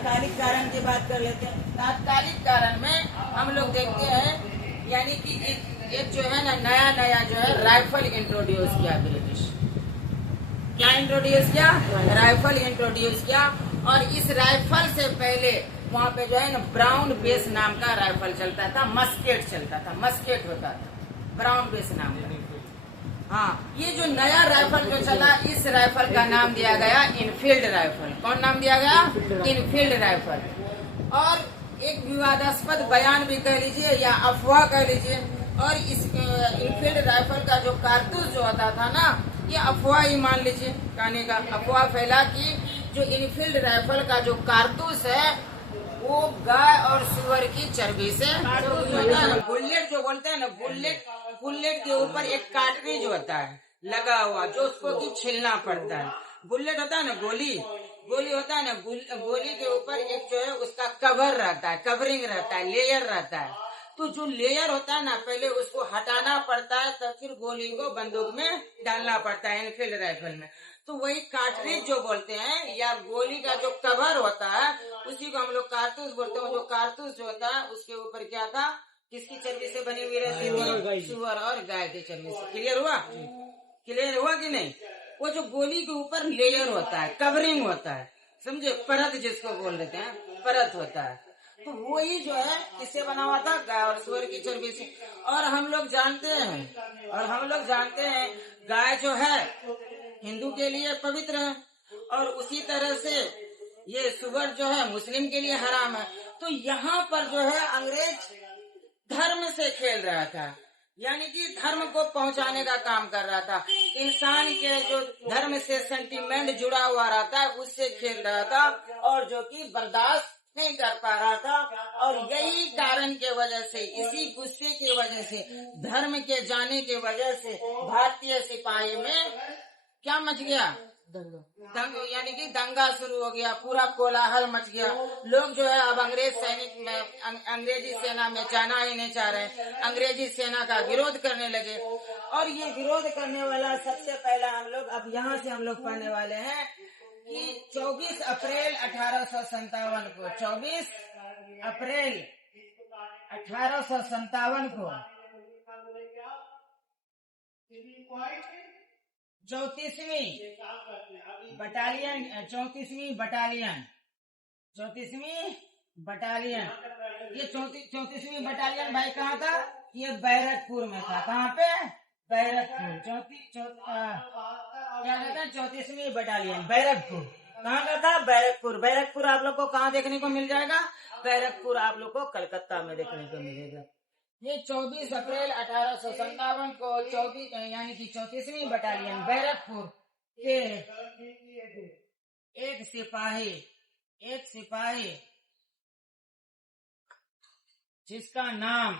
तात्कालिक कारण की बात कर लेते हैं। तात्कालिक कारण में हम लोग देखते हैं यानी कि एक जो है ना नया जो है राइफल इंट्रोड्यूस किया ब्रिटिश। क्या इंट्रोड्यूस किया? राइफल इंट्रोड्यूस किया। और इस राइफल से पहले वहाँ पे जो है ना ब्राउन बेस नाम का राइफल चलता था, मस्केट चलता था, मस्केट होता था ब्राउन बेस नाम का। हाँ, ये जो नया राइफल जो चला, इस राइफल का नाम दिया गया इनफील्ड राइफल। कौन नाम दिया गया? Enfield rifle. और एक विवादास्पद बयान भी कह लीजिए या अफवाह कह लीजिए, और इस इनफील्ड राइफल का जो कारतूस जो होता था ना, ये अफवाह ही मान लीजिए। कहने का अफवाह फैला कि जो इनफील्ड राइफल का जो कारतूस है वो गाय और सुअर की चर्बी से बुलेट जो बोलते हैं ना, बुलेट के ऊपर एक कार्ट्रिज होता है लगा हुआ, जो उसको की छीलना पड़ता है। बुलेट होता है ना, गोली होता है ना, गोली के ऊपर एक जो है उसका कवर रहता है, कवरिंग रहता है, लेयर रहता है। तो जो लेयर होता है ना, पहले उसको हटाना पड़ता है, तब फिर गोली को बंदूक में डालना पड़ता है इनफील्ड राइफल में। तो वही कार्ट्रिज जो बोलते हैं या गोली का जो कवर होता है, उसी को हम लोग कारतूस बोलते हैं। जो कारतूस जो होता है उसके ऊपर क्या था, किसकी चर्बी से बनी हुई रहती थी? सुअर और गाय की चर्बी से। क्लियर हुआ? क्लियर हुआ कि नहीं? वो जो गोली के ऊपर लेयर होता है, कवरिंग होता है, समझे, परत जिसको बोल देते हैं, परत होता है। तो वही जो है किससे बना हुआ था? गाय और सुअर की चर्बी से। और हम लोग जानते हैं गाय जो है हिंदू के लिए पवित्र है, और उसी तरह से ये सुअर जो है मुस्लिम के लिए हराम है। तो यहाँ पर जो है अंग्रेज धर्म से खेल रहा था, यानी कि धर्म को पहुंचाने का काम कर रहा था। इंसान के जो धर्म से सेंटीमेंट जुड़ा हुआ रहता है उससे खेल रहा था, और जो कि बर्दाश्त नहीं कर पा रहा था। और यही कारण के वजह से, इसी गुस्से की वजह से, धर्म के जाने की वजह से भारतीय सिपाही में क्या मच गया? यानी कि दंगा शुरू हो गया, पूरा कोलाहल मच गया। लोग जो है अब अंग्रेजी सेना में जाना ही नहीं चाह रहे, अंग्रेजी सेना का विरोध करने लगे। और ये विरोध करने वाला सबसे पहला हम लोग अब यहाँ से हम लोग पढ़ने वाले हैं कि 24 अप्रैल 1857 को, 24 अप्रैल 1857 को 34वीं बटालियन ये 34वीं बटालियन भाई कहाँ था? ये बैरकपुर में था। कहाँ पे? बैरकपुर। क्या कहते हैं? 34वीं बटालियन बैरकपुर। कहाँ का था? बैरकपुर आप लोग को कहाँ देखने को मिल जाएगा? बैरकपुर आप लोग को कलकत्ता में देखने को मिलेगा। ये 24 अप्रैल 1857 को 24 यानी कि 34वीं बटालियन बैरकपुर के एक सिपाही जिसका नाम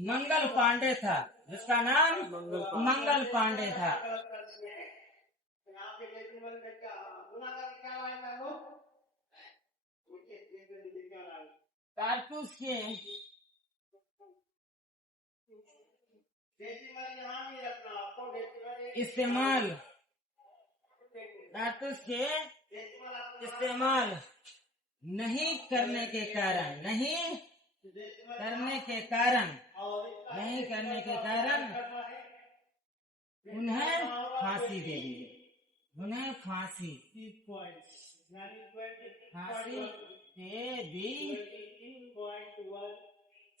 मंगल पांडे था, कारतूस के इस्तेमाल नहीं करने के कारण उन्हें फांसी दे दी। फांसी दे दी,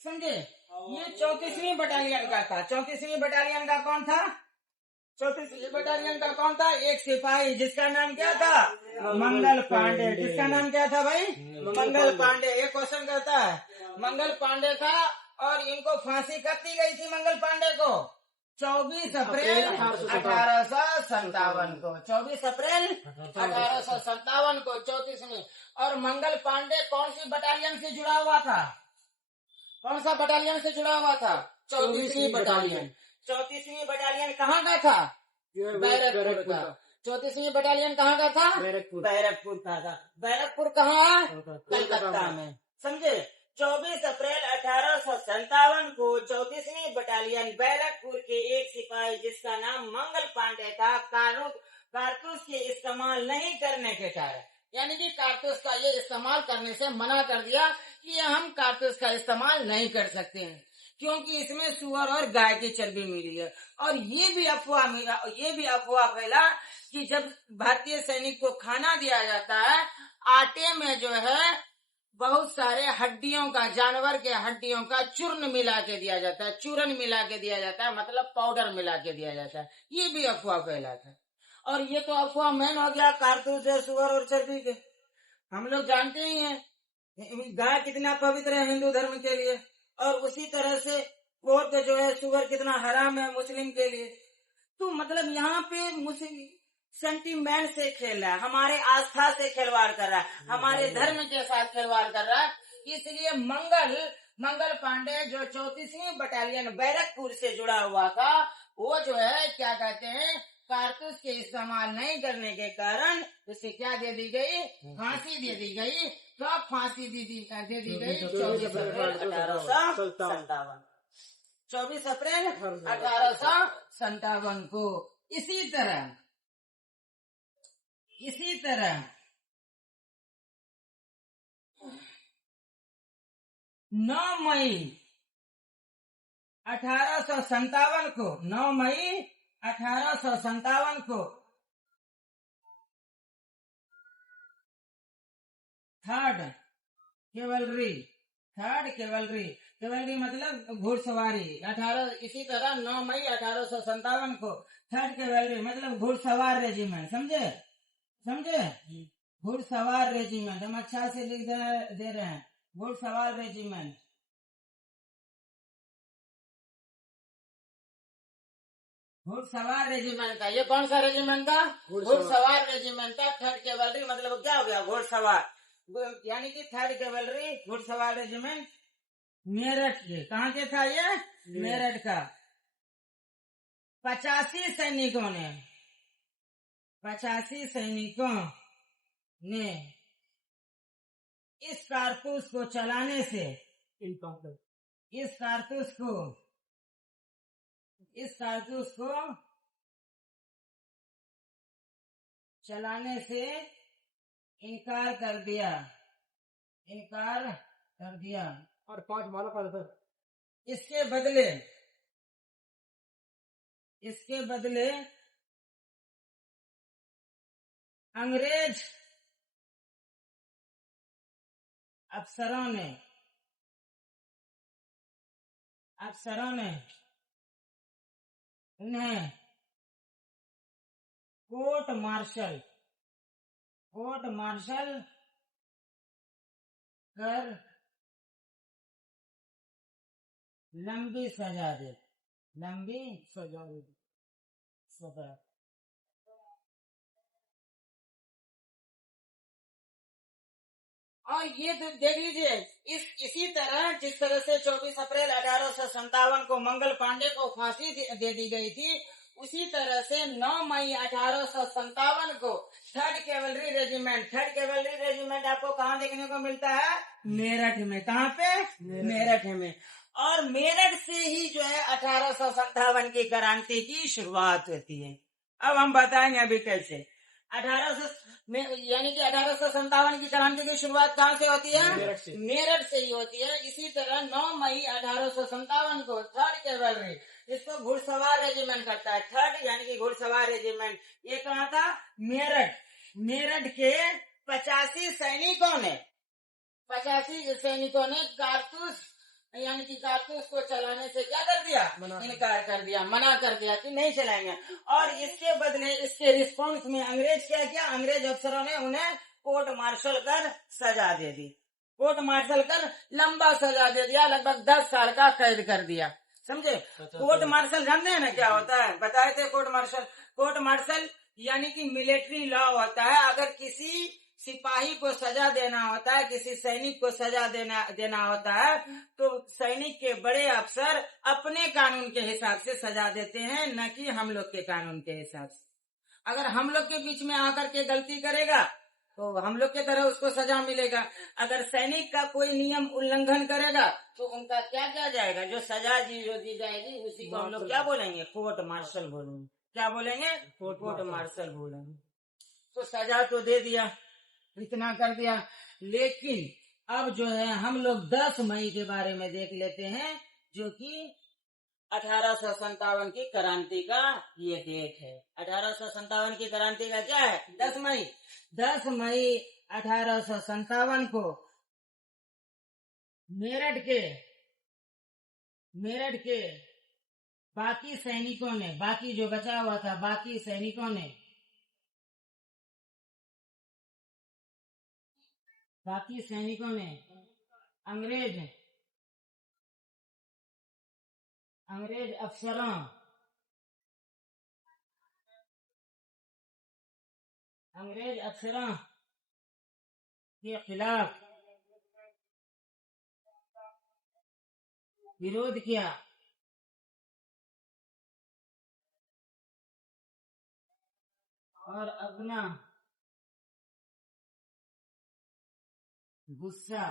समझे? ये 34वीं बटालियन का था। 34वीं बटालियन का कौन था? 34वीं बटालियन का कौन था? एक सिपाही जिसका नाम क्या था? मंगल पांडे। जिसका नाम क्या था भाई? मंगल पांडे। एक क्वेश्चन करता है, मंगल पांडे था, और इनको फांसी कब दी गई थी मंगल पांडे को? 24 अप्रैल 1857 को। 24 अप्रैल 1857 को 34वीं। और मंगल पांडे कौन सी बटालियन से जुड़ा हुआ था? कौन सा बटालियन से जुड़ा हुआ था? 34वीं बटालियन। 34वीं बटालियन कहाँ का था? बैरकपुर का। 34वीं बटालियन कहाँ का था? बैरकपुर का था। बैरकपुर कहाँ है? कलकत्ता में, समझे? 24 अप्रैल 1857 को 34वीं बटालियन बैरकपुर के एक सिपाही जिसका नाम मंगल पांडे था, कारतूस के इस्तेमाल नहीं करने के कारण, यानी कि कारतूस का ये इस्तेमाल करने से मना कर दिया कि हम कारतूस का इस्तेमाल नहीं कर सकते हैं, क्योंकि इसमें सुअर और गाय की चर्बी मिली है। और ये भी अफवाह फैला कि जब भारतीय सैनिक को खाना दिया जाता है, आटे में जो है बहुत सारे हड्डियों का, जानवर के हड्डियों का चूर्ण मिला के दिया जाता है, चूरन मिला के दिया जाता है, मतलब पाउडर मिला के दिया जाता है। ये भी अफवाह फैला था। और ये तो अफवाह मैन हो गया कारतूस है सुअर और चर्बी के। हम लोग जानते ही हैं गाय कितना पवित्र है हिंदू धर्म के लिए, और उसी तरह से पोर्क जो है सुअर कितना हराम है मुस्लिम के लिए। तो मतलब यहाँ पे मुस्लिम सेंटीमेंट से खेल रहा है, हमारे आस्था से खिलवाड़ कर रहा है, हमारे धर्म के साथ खिलवाड़ कर रहा है। इसलिए मंगल पांडे जो 34वीं बटालियन बैरकपुर से जुड़ा हुआ था, वो जो है क्या कहते हैं, कारतूस के इस्तेमाल नहीं करने के कारण उसे क्या दे दी गई, फांसी दे दी गई। तो फांसी दे दी गई 24 अप्रैल 1857, 24 अप्रैल 1857 को। इसी तरह 9 मई 1857 को, 9 मई 1857 को थर्ड केवलरी मतलब घुड़सवारी। इसी तरह 9 मई 1857 को थर्ड केवलरी मतलब घुड़सवार रेजिमेंट, समझे घुड़सवार रेजिमेंट, हम अच्छा से लिख दे रहे हैं, घुड़सवार रेजिमेंट। घुड़सवार रेजिमेंट का, ये कौन सा रेजिमेंट था, घुड़सवार रेजिमेंट था। थर्ड केवलरी मतलब क्या हो गया, घुड़सवार, यानी कि थर्ड केवलरी घुड़सवार रेजिमेंट मेरठ के, कहाँ के था ये, मेरठ का। 85 सैनिकों ने इस कारतूस को चलाने से, इस कारतूस को चलाने से इनकार कर दिया। और 5 माला पड़ा था। इसके बदले अंग्रेज अफसरों ने उन्हें कोर्ट मार्शल कर लंबी सजा दे। और ये देख लीजिए, इसी तरह जिस तरह से 24 अप्रैल 1857 को मंगल पांडे को फांसी दे दी गई थी, उसी तरह से 9 मई 1857 को थर्ड केवलरी रेजिमेंट आपको कहाँ देखने को मिलता है, मेरठ में। कहाँ पे, मेरठ में। और मेरठ से ही जो है 1857 की क्रांति की शुरुआत होती है। अब हम बताएंगे अभी कैसे। 1857 की क्रांति की शुरुआत कहाँ से होती है, मेरठ से ही होती है। इसी तरह 9 मई 1857 को थर्ड केवलरी, इसको घुड़सवार रेजिमेंट करता है, थर्ड यानी कि घुड़सवार रेजिमेंट, ये कहाँ था, मेरठ के 85 सैनिकों ने कारतूस यानी कि कारतूस को चलाने से क्या कर दिया, इनकार कर दिया, मना कर दिया कि नहीं चलाएंगे। और इसके बदले, इसके रिस्पॉन्स में अंग्रेज क्या किया, अंग्रेज अफसरों ने उन्हें कोर्ट मार्शल कर सजा दे दी, लंबा सजा दे दिया, लगभग 10 साल का कैद कर दिया, समझे। कोर्ट मार्शल जानते हैं ना क्या होता है, बताए थे। कोर्ट मार्शल यानी कि मिलिट्री लॉ होता है। अगर किसी सिपाही को सजा देना होता है, किसी सैनिक को सजा देना होता है, तो सैनिक के बड़े अफसर अपने कानून के हिसाब से सजा देते हैं, न कि हम लोग के कानून के हिसाब से। अगर हम लोग के बीच में आकर के गलती करेगा तो हम लोग के तरह उसको सजा मिलेगा। अगर सैनिक का कोई नियम उल्लंघन करेगा तो उनका क्या किया जाएगा, जो सजा दी जाएगी उसी को हम लोग क्या बोलेंगे, कोर्ट मार्शल बोलेंगे। क्या बोलेंगे? कोर्ट मार्शल बोलेंगे। तो सजा तो दे दिया, इतना कर दिया, लेकिन अब जो है हम लोग 10 मई के बारे में देख लेते हैं, जो कि 1857 की क्रांति का ये डेट है। 1857 की क्रांति का क्या है? 10 मई। 10 मई 1857 को मेरठ के बाकी सैनिकों ने, बाकी जो बचा हुआ था, बाकी सैनिकों ने अंग्रेज अफसरों के खिलाफ विरोध किया और अपना गुस्सा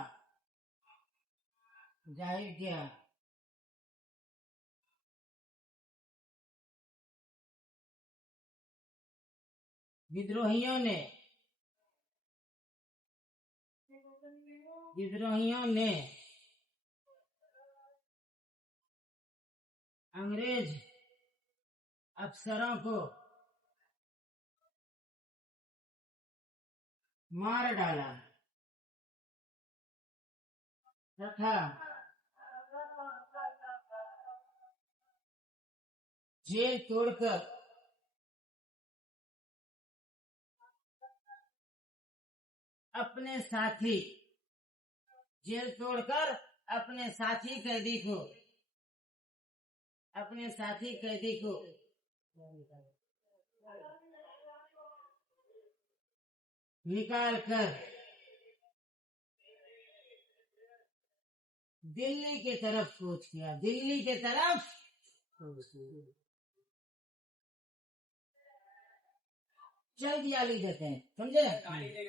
जाहिर किया। विद्रोहियों ने अंग्रेज अफसरों को मार डाला तथा जेल तोड़कर अपने साथी कैदी को निकाल कर दिल्ली की तरफ कूच किया। चल दिया लिख देते हैं, समझे?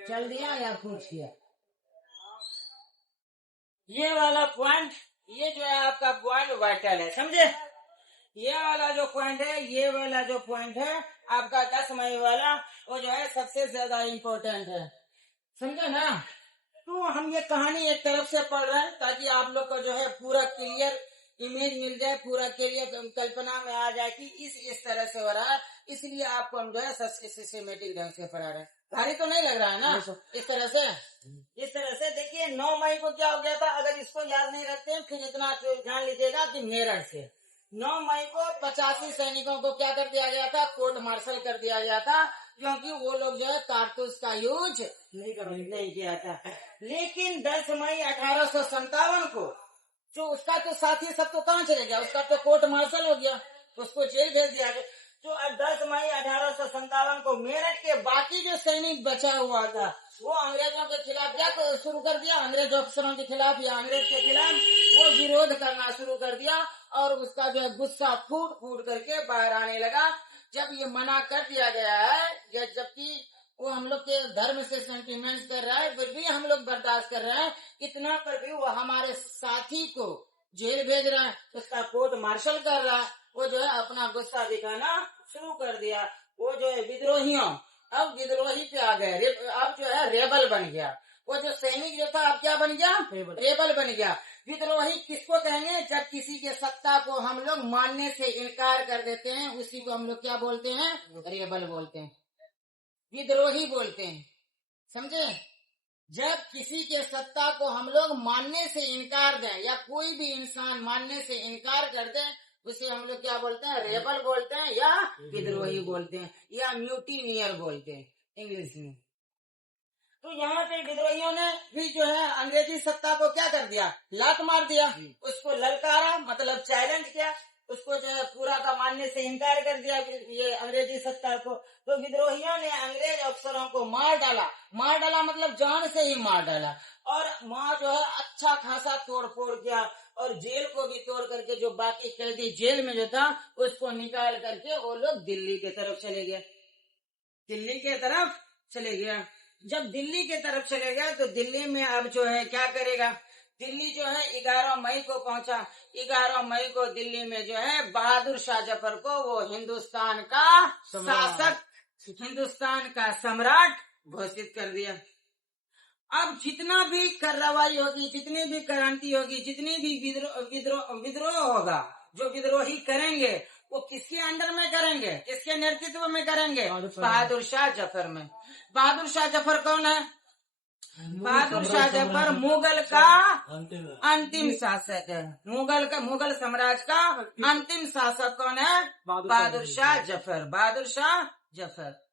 चल दिया या कूच किया। ये वाला पॉइंट, ये जो है आपका पॉइंट वाइटल है, समझे? ये वाला जो पॉइंट है आपका 10 मई वाला, वो जो है सबसे ज्यादा इम्पोर्टेंट है, समझे ना? तो हम ये कहानी एक तरफ से पढ़ रहे हैं ताकि आप लोग को जो है पूरा क्लियर इमेज मिल जाए, पूरा क्लियर कल्पना में आ जाए कि इस तरह से हो रहा है, इसलिए आपको हम जो है सिस्टमेटिक ढंग से पढ़ा रहे हैं। भारी तो नहीं लग रहा है ना? इस तरह से देखिए 9 मई को क्या हो गया था, अगर इसको याद नहीं रखते हैं फिर इतना ध्यान लीजिएगा कि मेरठ से 9 मई को 85 सैनिकों को क्या कर दिया गया था? कोर्ट मार्शल कर दिया गया था, क्योंकि वो लोग जो है कारतूस का यूज नहीं किया था। लेकिन 10 मई 1857 को जो उसका तो साथी सब तो कहाँ चले गया? उसका तो कोर्ट मार्शल हो गया, उसको जेल भेज दिया गया। तो 10 मई 1857 को मेरठ के बाकी जो सैनिक बचा हुआ था वो अंग्रेजों के खिलाफ क्या शुरू कर दिया? अंग्रेज अफसरों के खिलाफ या अंग्रेज के खिलाफ वो विरोध करना शुरू कर दिया और उसका जो है गुस्सा फूट करके बाहर आने लगा। जब ये मना कर दिया गया है, जबकि वो हम लोग के धर्म से सेंटिमेंट्स कर रहा है, फिर भी हम लोग बर्दाश्त कर रहे हैं, इतना पर भी वो हमारे साथी को जेल भेज रहा है, उसका कोर्ट मार्शल कर रहा है, वो जो है अपना गुस्सा दिखाना शुरू कर दिया। वो जो है अब विद्रोही पे आ गए, अब जो है रेबल बन गया। वो जो सैनिक जो था अब क्या बन गया? रेबल बन गया। विद्रोही किसको कहेंगे? जब किसी के सत्ता को हम लोग मानने से इनकार कर देते हैं, उसी को हम लोग क्या बोलते हैं? रेबल बोलते हैं, विद्रोही बोलते हैं, समझे? जब किसी के सत्ता को हम लोग मानने से इनकार दें या कोई भी इंसान मानने से इनकार कर दे, उसे हम लोग क्या बोलते हैं? रेबल बोलते हैं या विद्रोही बोलते हैं या म्यूटिनियर बोलते हैं इंग्लिश में। तो यहाँ पे विद्रोहियों ने भी जो है अंग्रेजी सत्ता को क्या कर दिया? लात मार दिया, उसको ललकारा, मतलब चैलेंज किया, उसको जो है पूरा का मानने से इनकार कर दिया ये अंग्रेजी सत्ता को। तो विद्रोहियों ने अंग्रेज अफसरों को मार डाला मतलब जान से ही मार डाला, और वहाँ जो है अच्छा खासा तोड़ फोड़ किया, और जेल को भी तोड़ करके जो बाकी कैदी जेल में जो था उसको निकाल करके वो लोग दिल्ली की तरफ चले गया। जब दिल्ली की तरफ चले गया तो दिल्ली में अब जो है क्या करेगा? दिल्ली जो है 11 मई को पहुंचा। 11 मई को दिल्ली में जो है बहादुर शाह जफर को वो हिंदुस्तान का शासक, हिंदुस्तान का सम्राट घोषित कर दिया। अब जितना भी कार्रवाई होगी, जितनी भी क्रांति होगी, जितनी भी विद्रोह होगा, जो विद्रोही करेंगे वो किसके अंडर में करेंगे, किसके नेतृत्व में करेंगे? बहादुर शाह जफर में। बहादुर शाह जफर कौन है? बहादुर शाह जफर मुगल का अंतिम शासक है। मुगल साम्राज्य का अंतिम शासक कौन है? बहादुर शाह जफर। बहादुर शाह जफर।